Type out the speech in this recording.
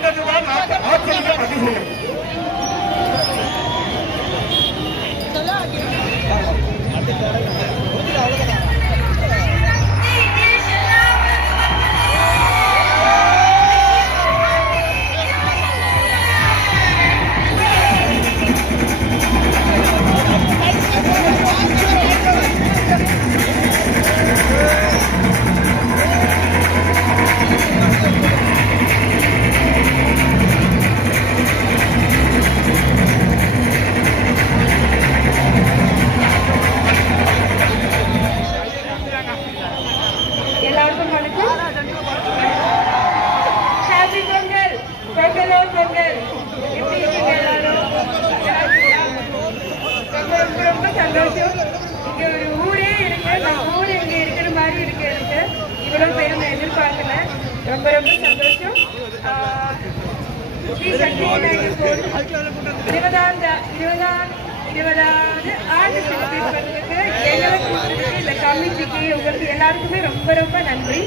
என்பதுதான் ஆச்சரிய பதிவு. எல்லாருக்கும் வணக்கம். ஹாப்பி பொங்கல், பொங்கலோ பொங்கல். எப்படி இருக்கீங்க எல்லாரும்? ரொம்ப ரொம்ப சந்தோஷம். இங்க ஒரு ஊரே இருக்கு, நம்ம ஊர் இங்க இருக்கிற மாதிரி இருக்கு. எனக்கு இவ்வளவு பேரும் நான் எதிர்பார்க்கல. ரொம்ப ரொம்ப சந்தோஷம். ஸ்ரீ சக்தி விநாயகர் கோவில் 20வது ஆண்டு செலிப்ரேட் பண்ணுறதுக்கு எங்களுக்கு இந்த கமிட்டிக்கு உங்களுக்கு எல்லாருக்குமே ரொம்ப ரொம்ப நன்றி.